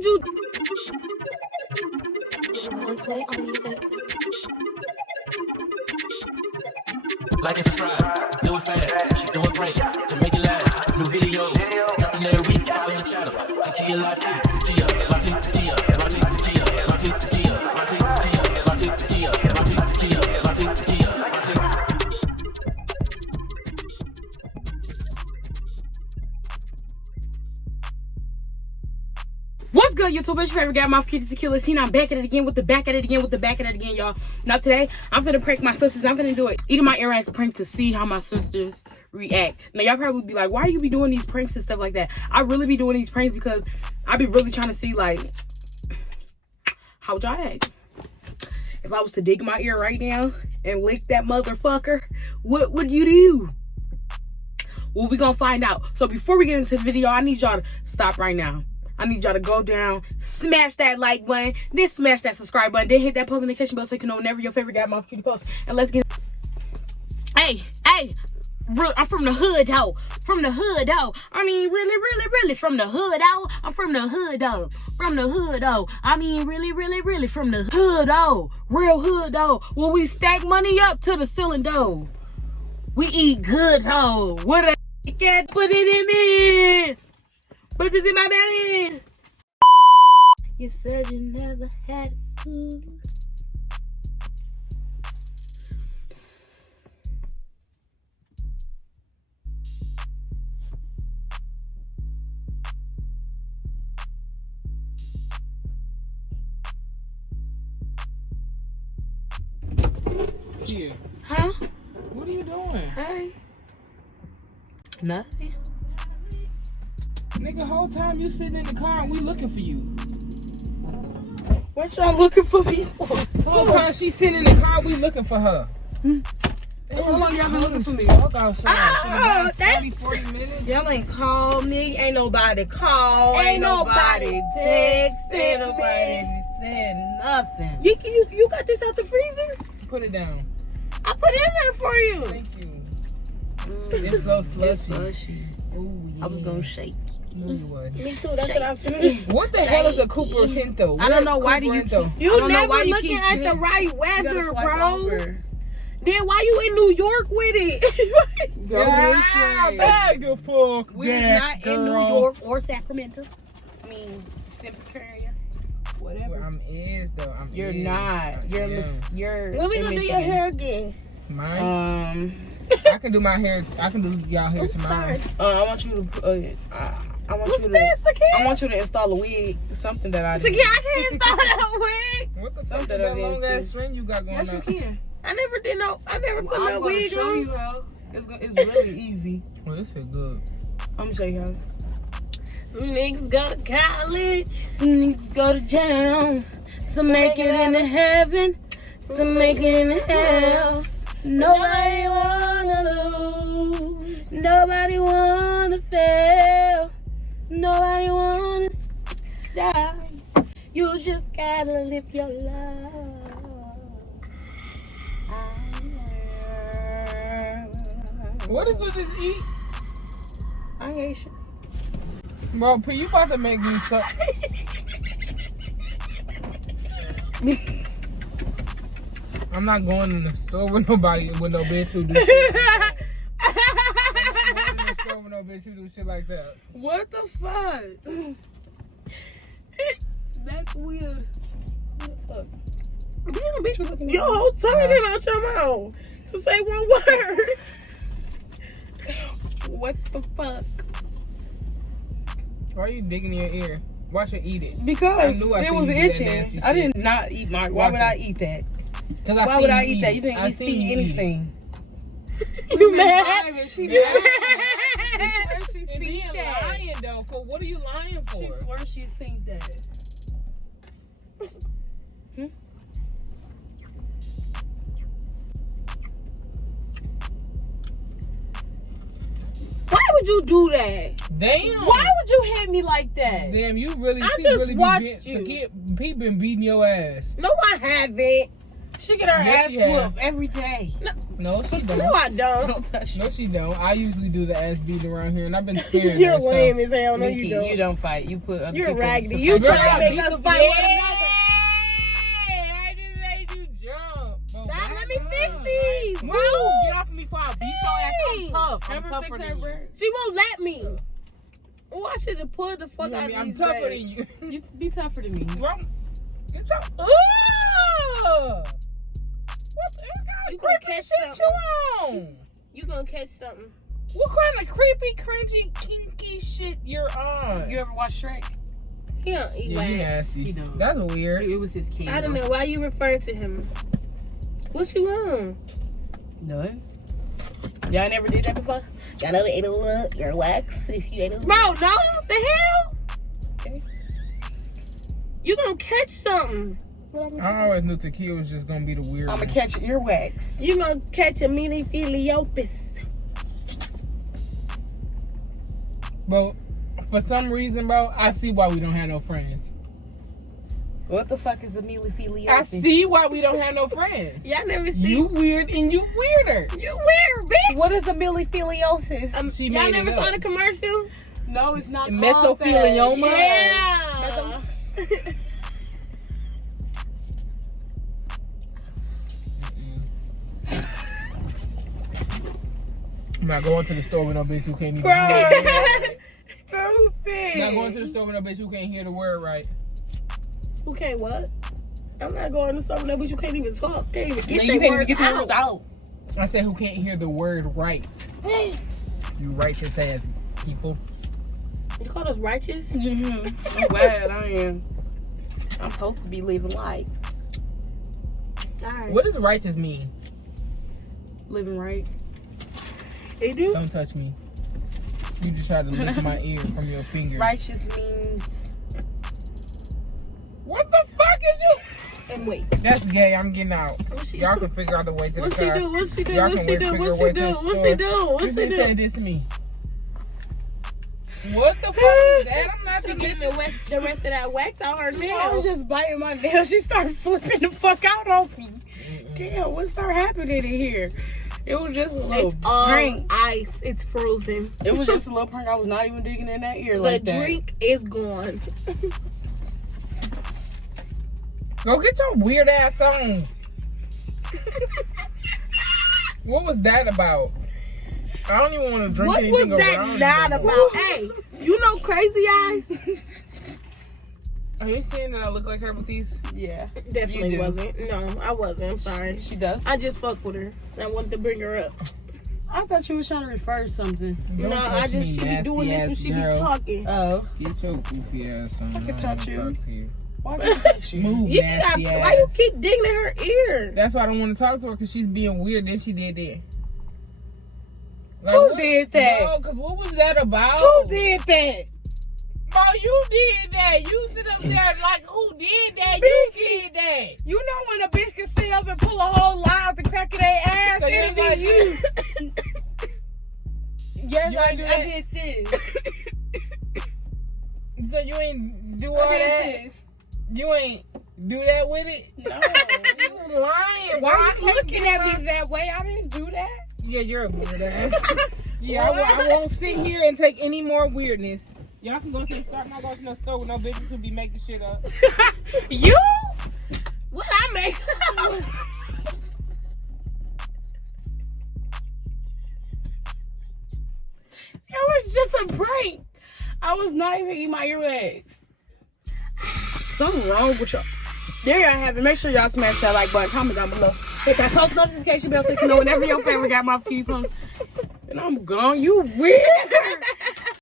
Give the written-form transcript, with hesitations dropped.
would you? Like and subscribe, do it fast, she doing great, to make it last, new videos, dropping every week, follow the channel, Takia Latte, Takia, Latte, Takia, Latte, Takia, Latte, Takia, Latte, Takia, Latte, Takia, Latte, Takia, Latte, Takia, Latte. What's good, YouTube? It's your favorite guy, Mouth Kitty Tequila Teen. I'm back at it again with the back at it again with the back at it again, y'all. Now today, I'm finna prank my sisters. I'm finna do it. Eating my Earwax prank to see how my sisters react. Now y'all probably be like, why do you be doing these pranks and stuff like that? I really be doing these pranks because I be really trying to see like how y'all act. If I was to dig my ear right now and lick that motherfucker, what would you do? Well, we gonna find out. So before we get into the video, I need y'all to stop right now. I need y'all to go down, smash that like button, then smash that subscribe button, then hit that post notification bell so you can know whenever your favorite guy Mouth Kitty posts. And let's get. Hey, I'm from the hood, though. From the hood, though. I mean, really from the hood, though. I'm from the hood, though. From the hood, though. I mean, really from the hood, though. Real hood, though. When we stack money up to the ceiling, though. We eat good, though. What a cat, put it in me. Put it in my belly. You said you never had food. Yeah. Huh? What are you doing? Hey. Nothing. Nigga, whole time you sitting in the car and we looking for you. What y'all looking for me for? Whole time she sitting in the car, we looking for her. How long y'all been looking for me? Fuck outside. Oh, For the last 30, 40 minutes. Y'all ain't called me. Ain't nobody called. Ain't nobody text. Ain't nobody said nothing. You got this out the freezer? Put it down. I put it in there for you. Thank you. It's so slushy. Ooh, yeah. I was gonna shake. No, you wasn't. Me too. That's what I was doing. What the hell is a Cooper Tinto? I don't know why do you You never looking at the right weather, bro. Then why you in New York with it? Bag the fuck. We're not in New York or Sacramento. I mean, Centralia. Whatever. Where I'm is though. You're not. You're. When we gonna do your hair again? Mine. I can do my hair. I can do y'all hair tomorrow. I want you to. I want you to install a wig. Something that I did. I can't install that wig. What the fuck is that long ass string you got going on? Yes, you can. I never put no wig show on. you how. It's really easy. Well, this is good. I'm gonna show you how. Some niggas go to college. Some niggas go to jail. Some make it into heaven. Some make it into hell. Nobody wanna lose. Nobody wanna fail. Nobody wanna die. You just gotta live your life. What did you just eat? I ate shit. Bro, you about to make me so. I'm not going in the store with nobody with no bitch who do shit. I'm not going in the store with no bitch who do shit like that. What the fuck? That's weird. What the fuck? Your whole tongue is out your mouth to say one word. What the fuck? Why are you digging in your ear? Watch her eat it. Because I it was seen you do that nasty itching. shit. I did not eat my. Why would I eat that? Why would I eat that? You didn't see anything. You mad? She Yeah. She And seen then that. lying though. For what are you lying for? She swears she seen that. Why would you do that? Damn. Why would you hit me like that? Damn, you really. I she just really watched you. He been beating your ass. No, I haven't. She get her ass whooped every day. No, she don't. No, I don't. Don't touch No, she don't. I usually do the ass beat around here, and I've been sparing You're her. lame as hell. No, Nikki, you don't. you don't fight. You put other You're people raggedy. to You fight. try to make us fight one another. I just made you jump. Stop, let me fix these, bro. Get off of me before I beat your ass. I'm tough. I'm tougher than you. She won't let me. Oh, I should have pulled the fuck out of I'm these tougher bags. than you. You be tougher than me. Get your. Ugh! What the You creepy gonna catch shit something. you on? You gonna catch something. What kind of creepy, cringy, kinky shit you're on? You ever watch Shrek? He don't eat Yeah, you wax. nasty. He don't. That's weird. It was his kid. I don't know why you referring to him. What you on? None. Y'all never did that before? Y'all never ate your wax if you ate it. Bro, no, the hell? Okay. You gonna catch something. I always knew tequila was just gonna be the weird I'm one. gonna catch earwax. You gonna catch a mealy-feely-opus. But for some reason, bro, I see why we don't have no friends. What the fuck is a mealy-feely? I see why we don't have no friends. Y'all never see. You weird and you weirder. You weird, bitch. What is a mealy-filiosis? She Y'all made never it saw up. the commercial? No, it's not Mesothelioma? Yeah. I'm not going to the store with no bitch who can't even Bro. hear the word. Stupid. I'm not going to the store with no bitch who can't hear the word right. Who can't what? I'm not going to something that but you can't even talk. Can't even get You that can't even word get the out. words out. I said who can't hear the word right. You righteous ass people. You call us righteous? I'm glad I am. I'm supposed to be living life. Alright. What does righteous mean? Living right. They do? Don't touch me. You just tried to lick my ear from your finger. Righteous means. What the fuck is you? And wait. That's gay. I'm getting out. What she Y'all do? can figure out the way to What the she car. do? What she do? Y'all What can she do? figure What a she way to do? the What store. she do? What You she been saying do? this to me. What the fuck is that? I'm not She getting getting the rest of that wax out her I was nails. just biting my nail. She started flipping the fuck out on me. Damn, what started happening in here? It was just a little It's all prank. ice. It's frozen. It was just a little prank. I was not even digging in that ear like The that. drink is gone. Go get your weird ass on. What was that about? I don't even want to drink What anything was that around not you. about? Hey, you know Crazy Eyes? Are you saying that I look like her with these? Yeah, Definitely You do. wasn't. No, I wasn't. I'm sorry. she does. I just fucked with her. I wanted to bring her up. I thought you was trying to refer to something. Don't No, I touch just me, she be doing this when nasty she ass be girl. talking. Oh, Get your goofy ass on. I can don't touch wanna you. talk to you. why did I touch you? Move, You nasty got, ass. why you keep digging in her ear? That's why I don't want to talk to her because she's being weird. Then she did that. Like, Who what- did that? No, because what was that about? Who did that? Bro, you did that. You sit up there like, who did that? You did that. You know when a bitch can sit up and pull a whole lie out the crack of their ass, So it'd you're like be you. Yes, You I ain't do I that? did this. So you ain't do all I did that? this. You ain't do that with it? No. You lying. Why I you looking at me that way? I didn't do that. Yeah, you're a weird ass. Yeah, I won't sit here and take any more weirdness. Y'all can go to the store. I'm not going to no store with no bitches who be making shit up. You? What I make? It was just a prank. I was not even eating my earwax. Something wrong with y'all. There y'all have it. Make sure y'all smash that like button. Comment down below. Hit that post notification bell so you can know whenever your favorite got my feed post. And I'm gone. You weird.